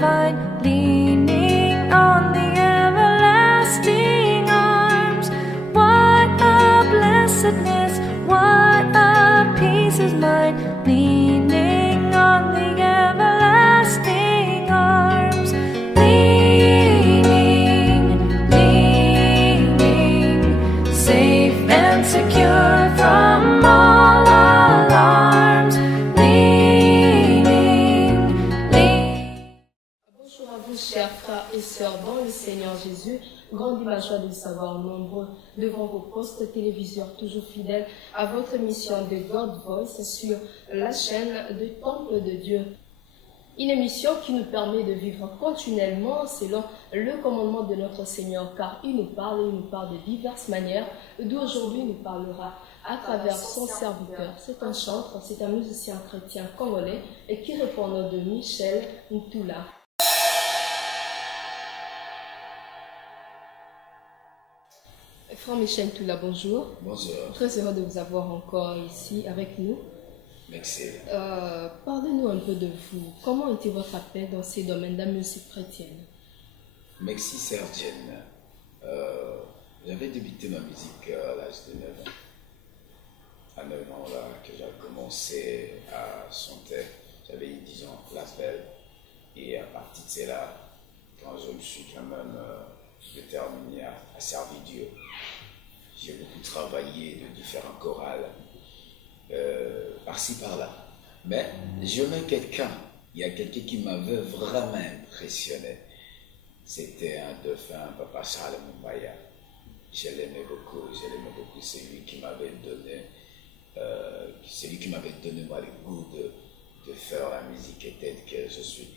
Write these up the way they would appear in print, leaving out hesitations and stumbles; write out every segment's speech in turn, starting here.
divine, leaning on the everlasting arms. What a blessedness, what a peace is mine, leaning on the everlasting arms. Leaning, safe and secure from all alarms. Bonjour à vous, chers frères et sœurs dans le Seigneur Jésus. Grande ma joie de vous savoir nombreux devant vos postes téléviseurs toujours fidèles à votre émission de God Voice sur la chaîne de Temple de Dieu. Une émission qui nous permet de vivre continuellement selon le commandement de notre Seigneur, car il nous parle de diverses manières, d'où aujourd'hui nous parlera à travers son serviteur. C'est un chanteur, c'est un musicien chrétien congolais et qui répond au nom de Michel Ntoula. Frère Michel Ntoula, bonjour. Bonjour. Très heureux de vous avoir encore ici avec nous. Merci. Parlez-nous un peu de vous. Comment était votre appel dans ces domaines de la musique chrétienne? Merci Sergène. J'avais débuté ma musique à l'âge de 9 ans. À 9 ans, là, que j'ai commencé à chanter. J'avais eu 10 ans, classe belle. Et à partir de cela, quand je me suis quand même déterminé à servir Dieu, j'ai beaucoup travaillé de différents chorales, par-ci par-là. Mais je mets quelqu'un, il y a quelqu'un qui m'avait vraiment impressionné. C'était un dauphin, Papa Charles Mumbaya. Je l'aimais beaucoup. C'est lui qui m'avait donné, moi le goût de faire la musique telle que je suis.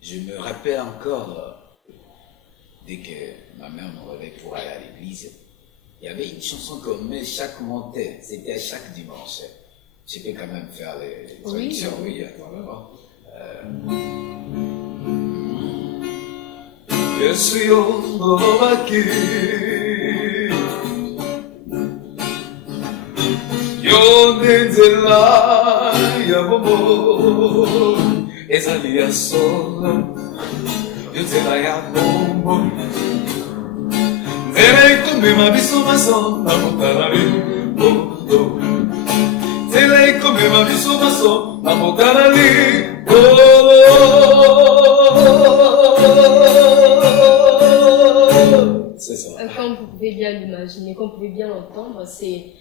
Je me rappelle encore, dès que ma mère me réveillait pour aller à l'église, il y avait une chanson qu'on met chaque montée, c'était chaque dimanche. Je peux quand même faire les traductions, oui, attends. Yesu yondobaki yondenzela ya bobo ezali ya solo yonzela ya bombo nzela ekomema biso maso na motala libondo nzela ekomema biso maso na motala libondo. C'est ça. Comme vous pouvez bien l'imaginer, comme vous pouvez bien l'entendre, c'est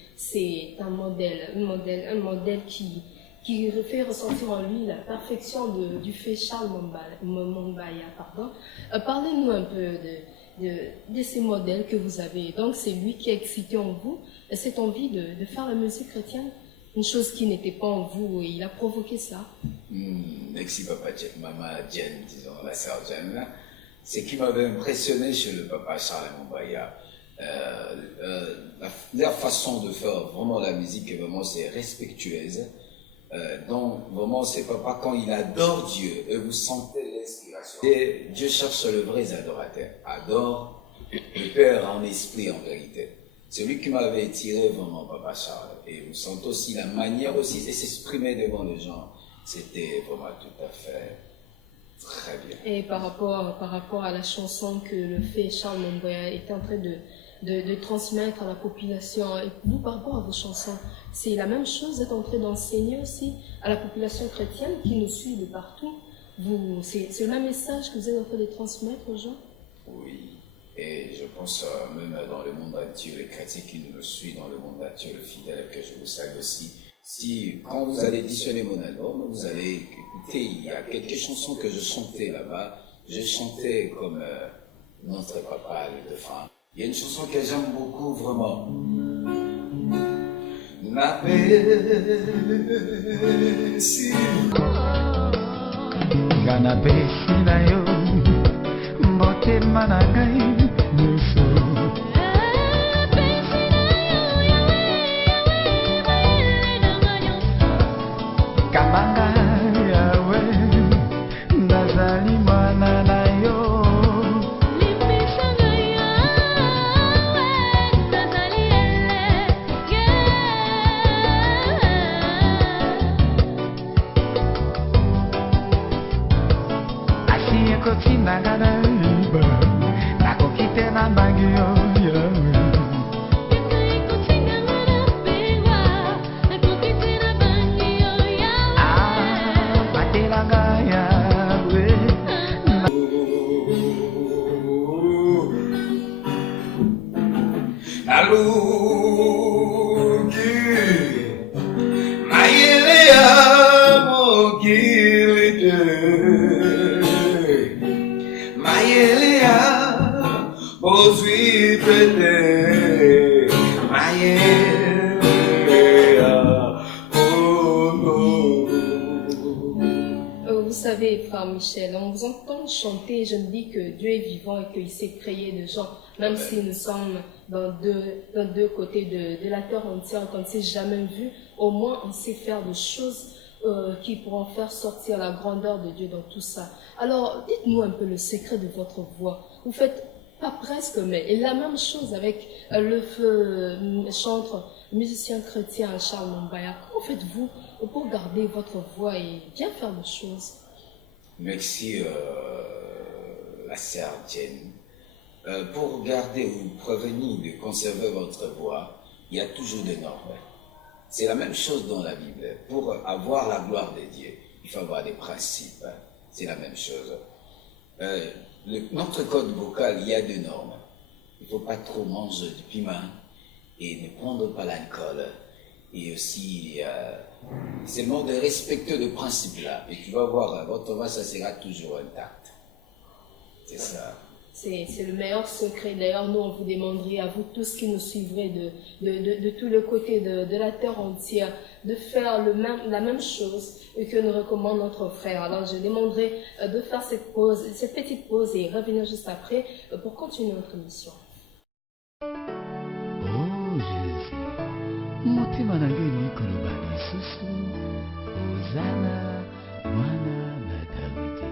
un modèle qui fait ressentir en lui la perfection du fait Charles Mumbaya. Parlez-nous un peu de ces modèles que vous avez. Donc c'est lui qui a excité en vous cette envie de faire la musique chrétienne, une chose qui n'était pas en vous, et il a provoqué ça. Merci maman Jen, disons, la sœur Jen là. Ce qui m'avait impressionné chez le Papa Charles Mumbaya, leur façon de faire vraiment la musique, vraiment c'est respectueuse. Donc vraiment c'est Papa quand il adore Dieu et vous sentez l'inspiration. Et Dieu cherche le vrai adorateur, adore le Père en esprit en vérité. C'est lui qui m'avait tiré vraiment Papa Charles. Et vous sentez aussi la manière aussi de s'exprimer devant les gens. C'était vraiment tout à fait très bien. Et par rapport à la chanson que le fait Charles Mumbaya est en train de transmettre à la population, et vous par rapport à vos chansons, c'est la même chose, vous êtes en train d'enseigner aussi à la population chrétienne qui nous suit de partout. C'est le même message que vous êtes en train de transmettre aux gens? Oui, et je pense même dans le monde entier, les chrétiens qui nous suivent dans le monde entier, le fidèle que je vous salue aussi. Si, quand vous allez auditionner mon album, vous allez écouter, il y a quelques chansons que je chantais là-bas. Je chantais comme notre papa, le dauphin. Il y a une chanson que j'aime beaucoup, vraiment. Napesi Ganapesi na yo motema na ngai nyonso Kabanga yawe nazali mwana na yo Aluki Mayele Amokirite Mayele Amoswipete Mayele Vous savez, frère Michel, on vous entend chanter, je me dis que Dieu est vivant et qu'il sait créer des gens, même si nous sommes dans deux côtés de la terre entière, qu'on ne s'est jamais vu, au moins on sait faire des choses qui pourront faire sortir la grandeur de Dieu dans tout ça. Alors, dites-nous un peu le secret de votre voix. Vous faites pas presque, mais et la même chose avec le feu chantre, musicien chrétien Charles Mombaya. Comment faites-vous pour garder votre voix et bien faire les choses? Merci, la sœur Jen. Pour garder ou prévenir de conserver votre voix, il y a toujours des normes. C'est la même chose dans la Bible. Pour avoir la gloire de Dieu, il faut avoir des principes. C'est la même chose. Notre code vocal, il y a des normes. Il ne faut pas trop manger du piment et ne prendre pas l'alcool. Et aussi, seulement de respecter le principe-là. Et tu vas voir, votre voix, ça sera toujours intact. C'est ça. C'est le meilleur secret. D'ailleurs, nous, on vous demanderait à vous tous qui nous suivrez de tout le côté de la terre entière, de faire la même chose que nous recommande notre frère. Alors, je demanderai de faire cette petite pause et revenir juste après pour continuer notre mission. Oh Jésus, mutima nange nikuluba lisusu, Hosana mwana na Dawidi.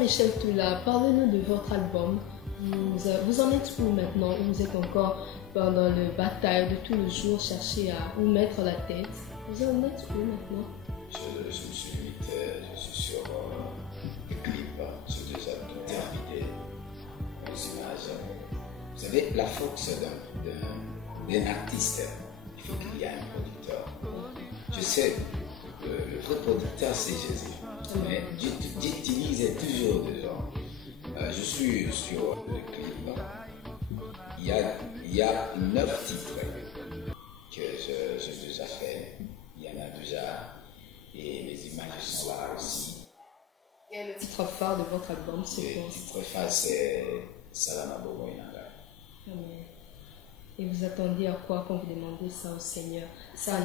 Michel Toula, parlez-nous de votre album. Vous en êtes où maintenant? Vous êtes encore pendant la bataille de tous les jours, chercher à où mettre la tête. Vous en êtes où maintenant? Je me suis limité, je suis sur le clip, j'ai déjà tout terminé, les images. Vous savez, la force d'un artiste, il faut qu'il y ait un producteur. Je sais, le vrai producteur c'est Jésus, mais j'utilise toujours des gens. Je suis sur le clip, il y a 9 titres que j'ai déjà fait, il y en a déjà, et images qui sont là aussi. Et le titre phare de votre album, c'est quoi? Le titre phare, c'est Salana Bobo Inanga. Amen. Et vous attendiez à quoi quand vous demandez ça au Seigneur? Ça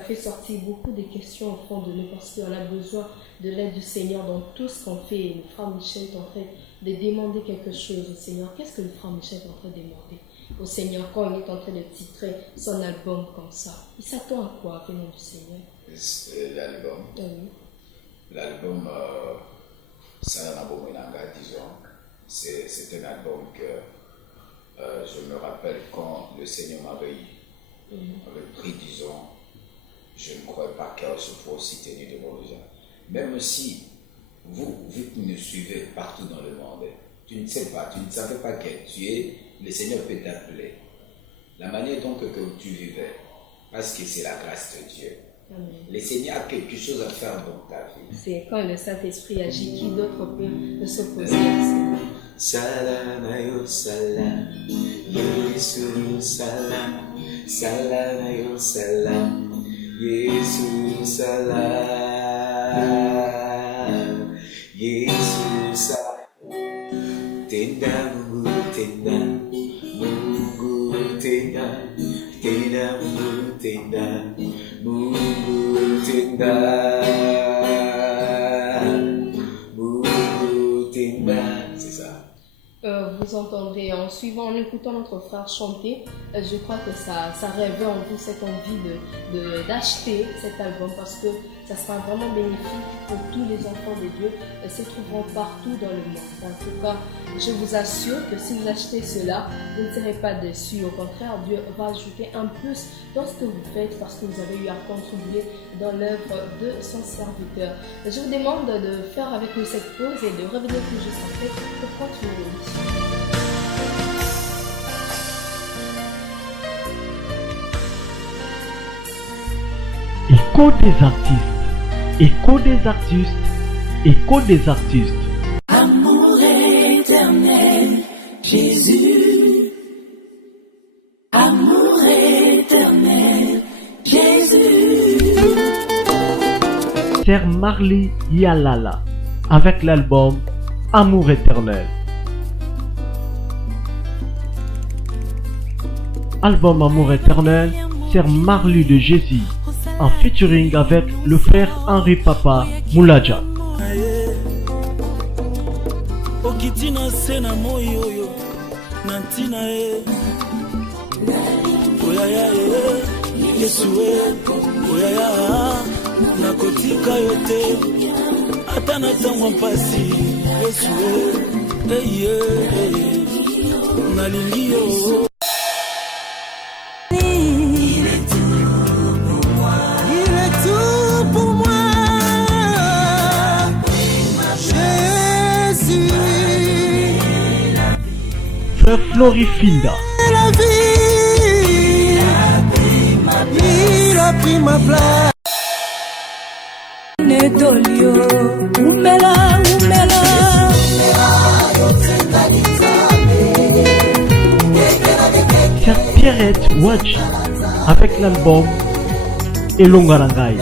fait sortir beaucoup de questions au fond de nous parce qu'on a besoin de l'aide du Seigneur dans tout ce qu'on fait. Le frère Michel est en train de demander quelque chose au Seigneur. Qu'est-ce que le frère Michel est en train de demander au Seigneur quand il est en train de titrer son album comme ça? Il s'attend à quoi venant du Seigneur? L'album. Oui. L'album Salana Bobo Inanga, disons, c'est un album que je me rappelle quand le Seigneur m'avait pris, disons, je ne crois pas qu'elle se soit aussi tenue devant les gens. Même si vous nous suivez partout dans le monde, tu ne sais pas, tu ne savais pas que tu es, le Seigneur peut t'appeler. La manière donc que tu vivais, parce que c'est la grâce de Dieu. Amen. Le Seigneur a quelque chose à faire dans ta vie. C'est quand le Saint-Esprit agit, qui d'autre peut s'opposer à ça? Salam ayo salam, Yesu salam, salam ayo salam, Yesu salam, Yesu salam. Tenda Mungu tenda, Mungu tenda, tenda Mungu tenda, Mungu tenda, Mungu tenda. C'est ça. Vous entendrez en suivant, en écoutant notre frère chanter, je crois que ça réveille en vous cette envie d'acheter cet album parce que ça sera vraiment bénéfique pour tous les enfants de Dieu et se trouveront partout dans le monde. En tout cas, je vous assure que si vous achetez cela, vous ne serez pas déçus. Au contraire, Dieu va ajouter un plus dans ce que vous faites parce que vous avez eu à contribuer dans l'œuvre de son serviteur. Je vous demande de faire avec nous cette pause et de revenir tout juste après pour continuer l'émission. Écho des artistes, écho des artistes, écho des artistes. Amour éternel, Jésus. Amour éternel, Jésus. Sœur Marley Yalala avec l'album Amour éternel. Album Amour éternel, Sœur Marley de Jésus en featuring avec le frère Henri Papa Moulaja. Okitina sena moyo yo nantina e oyaya e Yesu e oyaya nakotika yote ata natangwa mpasi Yesu e eye nalingi yo. Florifinda. Il a pris ma place. Nedolio, umela, umela. C'est Pierrette Watch avec l'album Elongarangai.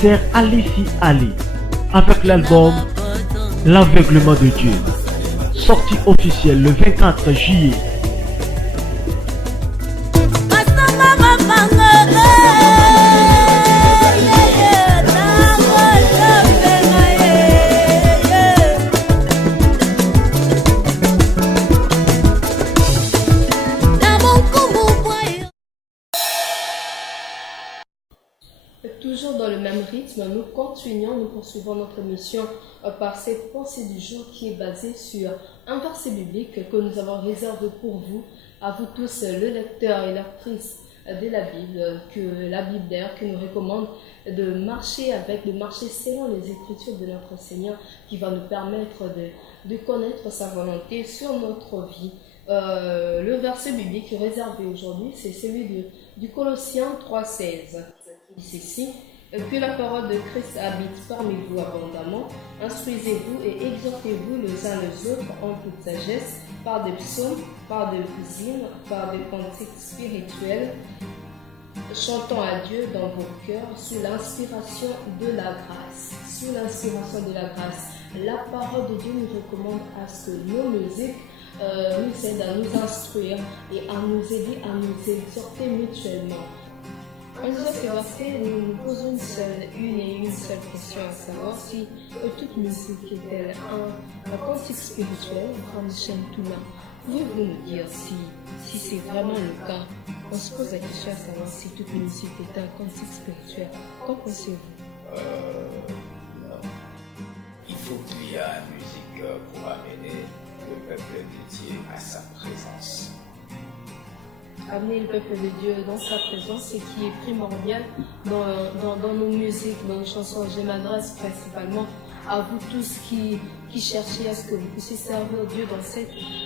Sœur Alici Ali avec l'album L'aveuglement de Dieu, sortie officielle le 24 juillet. Toujours dans le même rythme, nous poursuivons notre mission par cette pensée du jour qui est basée sur un verset biblique que nous avons réservé pour vous, à vous tous, le lecteur et l'actrice de la Bible, que la Bible d'ailleurs que nous recommande de marcher selon les Écritures de notre Seigneur, qui va nous permettre de connaître sa volonté sur notre vie. Le verset biblique réservé aujourd'hui, c'est celui du Colossiens 3,16. Il dit ceci: que la parole de Christ habite parmi vous abondamment, instruisez-vous et exhortez-vous les uns les autres en toute sagesse, par des psaumes, par des hymnes, par des cantiques spirituels, chantant à Dieu dans vos cœurs sous l'inspiration de la grâce. Sous l'inspiration de la grâce, la parole de Dieu nous recommande à ce que nos musiques nous aident à nous instruire et à nous aider à nous exhorter mutuellement. En disant ce verset, nous nous posons une seule question, à savoir si toute musique est-elle un cantique spirituel. Frère Michel Touma, pouvez-vous nous dire si c'est vraiment le cas? On se pose la question à savoir si toute musique est un cantique spirituel. Qu'en pensez-vous? Non. Il faut qu'il y ait une musique pour amener le peuple de Dieu à sa présence. Amener le peuple de Dieu dans sa présence, c'est qui est primordial dans nos musiques, dans nos chansons. Je m'adresse principalement à vous tous qui cherchez à ce que vous puissiez servir Dieu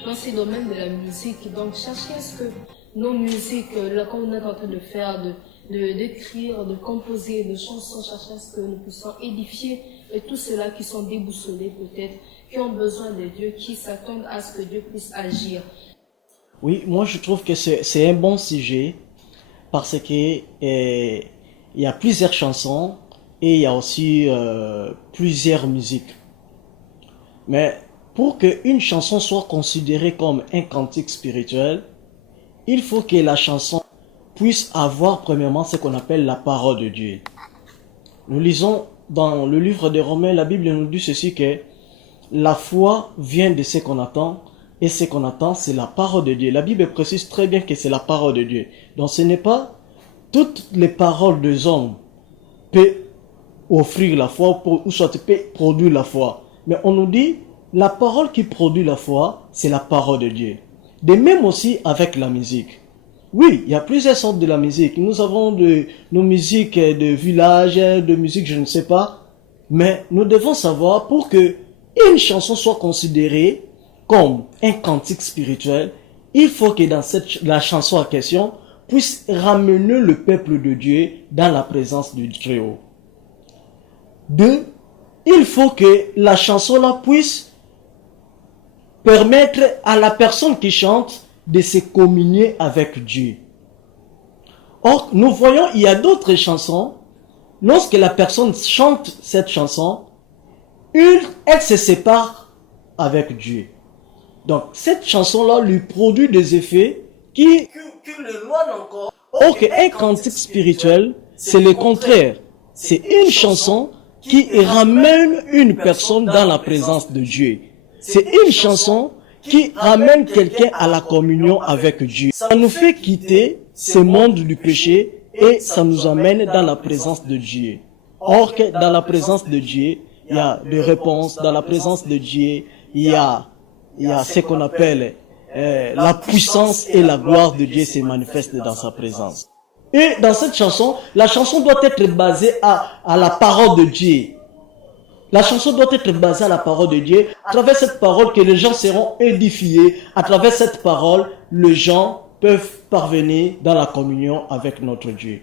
dans ces domaines de la musique. Donc cherchez à ce que nos musiques, là, comme on est en train de faire, d'écrire, de composer de chansons, cherchez à ce que nous puissions édifier tous ceux-là qui sont déboussolés peut-être, qui ont besoin de Dieu, qui s'attendent à ce que Dieu puisse agir. Oui, moi je trouve que c'est un bon sujet parce que il y a plusieurs chansons et il y a aussi plusieurs musiques. Mais pour qu'une chanson soit considérée comme un cantique spirituel, il faut que la chanson puisse avoir premièrement ce qu'on appelle la parole de Dieu. Nous lisons dans le livre des Romains, la Bible nous dit ceci, que la foi vient de ce qu'on attend. Et ce qu'on attend, c'est la parole de Dieu. La Bible précise très bien que c'est la parole de Dieu. Donc ce n'est pas toutes les paroles des hommes peuvent offrir la foi ou soit peuvent produire la foi. Mais on nous dit, la parole qui produit la foi, c'est la parole de Dieu. De même aussi avec la musique. Oui, il y a plusieurs sortes de la musique. Nous avons nos musiques de village, de musique je ne sais pas. Mais nous devons savoir, pour que une chanson soit considérée comme un cantique spirituel, il faut que dans la chanson en question puisse ramener le peuple de Dieu dans la présence du Très-Haut. 2. Il faut que la chanson là puisse permettre à la personne qui chante de se communier avec Dieu. Or, nous voyons, il y a d'autres chansons, lorsque la personne chante cette chanson, elle se sépare avec Dieu. Donc, cette chanson-là lui produit des effets qui l'éloignent encore. Or qu'un cantique spirituel, c'est le contraire. C'est une chanson qui ramène une personne dans la présence de Dieu. C'est une chanson qui ramène quelqu'un à la communion avec Dieu. Ça nous fait quitter ce monde du péché et ça nous amène dans la présence de Dieu. Or que dans la présence de Dieu, il y a des réponses. Dans la présence de Dieu, il y a ce qu'on appelle la puissance et la gloire de Dieu se manifestent dans sa présence. Et dans cette chanson, la chanson doit être basée à la parole de Dieu. La chanson doit être basée à la parole de Dieu. À travers cette parole que les gens seront édifiés. À travers cette parole, les gens peuvent parvenir dans la communion avec notre Dieu.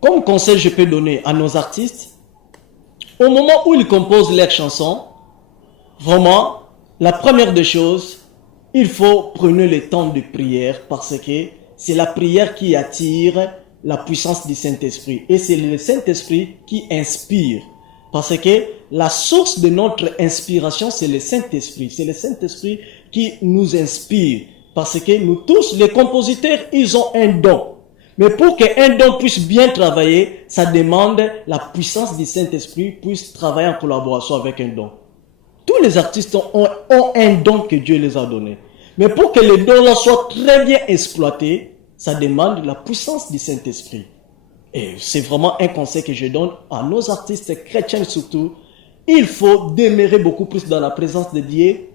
Comme conseil je peux donner à nos artistes, au moment où ils composent leurs chansons, vraiment, la première des choses, il faut prendre le temps de prière parce que c'est la prière qui attire la puissance du Saint-Esprit. Et c'est le Saint-Esprit qui inspire. Parce que la source de notre inspiration, c'est le Saint-Esprit. C'est le Saint-Esprit qui nous inspire. Parce que nous tous, les compositeurs, ils ont un don. Mais pour qu'un don puisse bien travailler, ça demande la puissance du Saint-Esprit puisse travailler en collaboration avec un don. Tous les artistes ont un don que Dieu les a donné. Mais pour que le don-là soit très bien exploité, ça demande la puissance du Saint-Esprit. Et c'est vraiment un conseil que je donne à nos artistes chrétiens surtout. Il faut demeurer beaucoup plus dans la présence de Dieu.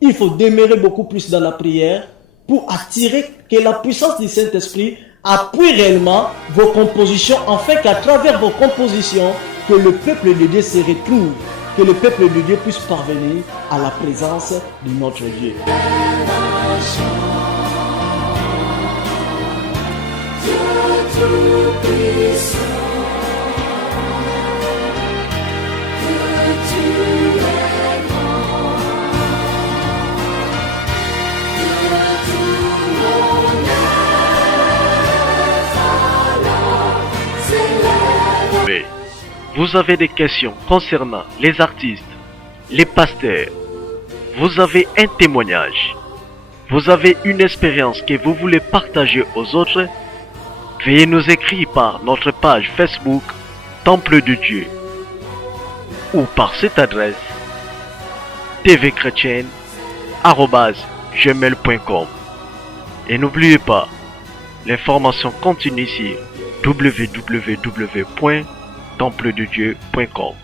Il faut demeurer beaucoup plus dans la prière pour attirer que la puissance du Saint-Esprit appuie réellement vos compositions, afin qu'à travers vos compositions, que le peuple de Dieu se retrouve, que le peuple de Dieu puisse parvenir à la présence de notre Dieu. Vous avez des questions concernant les artistes, les pasteurs, vous avez un témoignage, vous avez une expérience que vous voulez partager aux autres, veuillez nous écrire par notre page Facebook Temple de Dieu ou par cette adresse tvchrétienne@gmail.com. Et n'oubliez pas, l'information continue sur www.templededieu.com.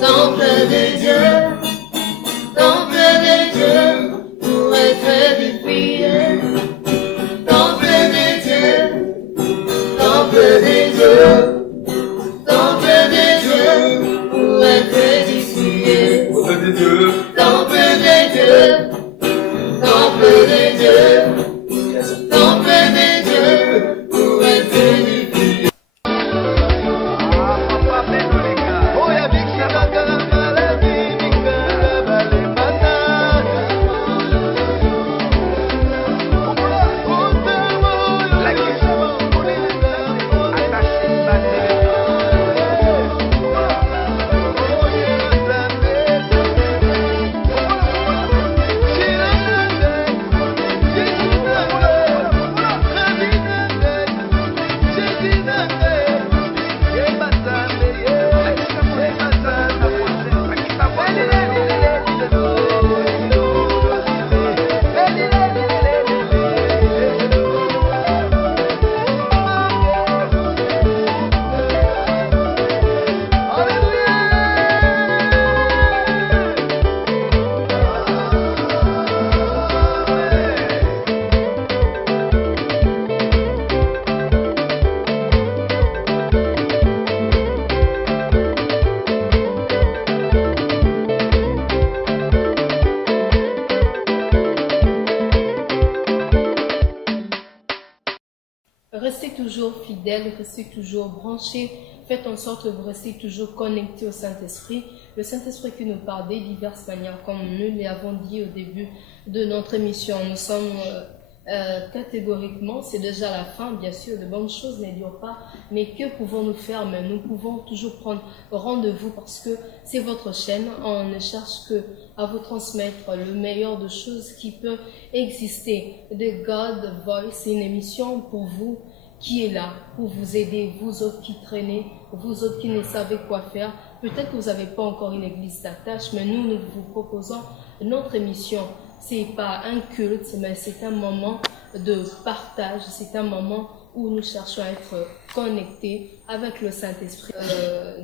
Temple de Dieu, temple de Dieu, pour être édifié. Temple de Dieu, temple de Dieu, temple de Dieu, pour être édifié. Temple de Dieu, temple de Dieu, temple de Dieu, temple de Dieu, pour être édifié. Restez toujours fidèles, restez toujours branchés, faites en sorte que vous restez toujours connectés au Saint-Esprit. Le Saint-Esprit qui nous parle des diverses manières, comme nous l'avons dit au début de notre émission. Nous sommes catégoriquement, c'est déjà la fin, bien sûr, de bonnes choses ne durent pas, mais que pouvons-nous faire? Mais nous pouvons toujours prendre rendez-vous parce que c'est votre chaîne. On ne cherche que à vous transmettre le meilleur de choses qui peut exister. The God Voice, c'est une émission pour vous qui est là, pour vous aider, vous autres qui traînez, vous autres qui ne savez quoi faire. Peut-être que vous n'avez pas encore une église d'attache, mais nous vous proposons notre émission. C'est pas un culte, mais c'est un moment de partage, c'est un moment où nous cherchons à être connectés avec le Saint-Esprit.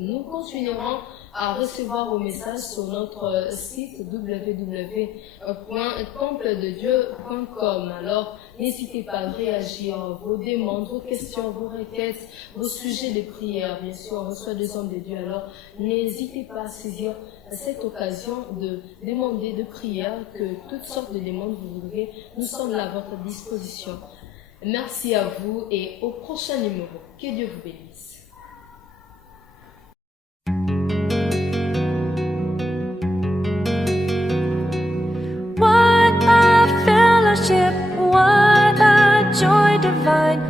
Nous continuerons à recevoir vos messages sur notre site www.templededieu.com. Alors, n'hésitez pas à réagir, vos demandes, vos questions, vos requêtes, vos sujets de prière. Bien sûr, on reçoit des hommes de Dieu. Alors, n'hésitez pas à saisir cette occasion de demander de prière, que toutes sortes de demandes vous voudrez, nous sommes là à votre disposition. Merci à vous et au prochain numéro. Que Dieu vous bénisse. What a fellowship, what a joy divine,